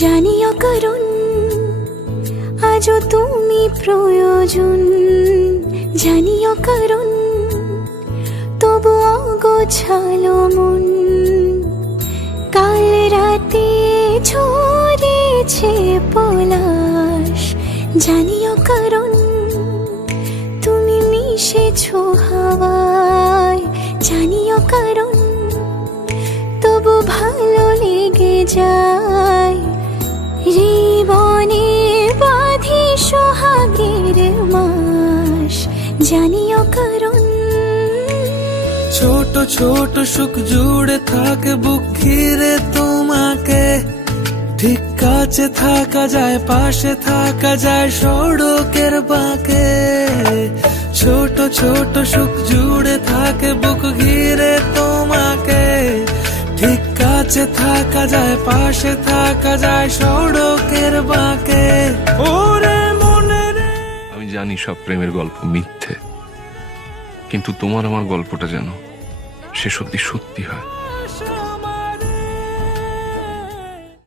জানিও কারণ আজও তুমি প্রয়োজন, জানিও কারণ তবু অগোছালো মন। কাল রাতে ঝরেছে পলাশ, জানিও কারণ তুমি মিশেছো হাওয়ায়, জানিও কারণ তবু ভালো লেগে যায়। জীবনে বাঁধি সোহাগের মাস, জানিও কারণ ছোট ছোট সুখ জুড়ে থাকে বুক ঘিরে তোমাকে। ঠিক কাছে থাকা যায়, পাশে থাকা যায় সড়কের বাঁকে। ছোট ছোট সুখ জুড়ে থাকে বুক ঘিরে তোমাকে। ঠিক কাছে থাকা যায়, পাশে থাকা যায় সড়কের বাঁকে। ওরে মনে রে, আমি জানি সব প্রেমের গল্প মিথ্যে, কিন্তু তোমার আমার গল্পটা যেন শেষ অব্দি সত্যি হয়।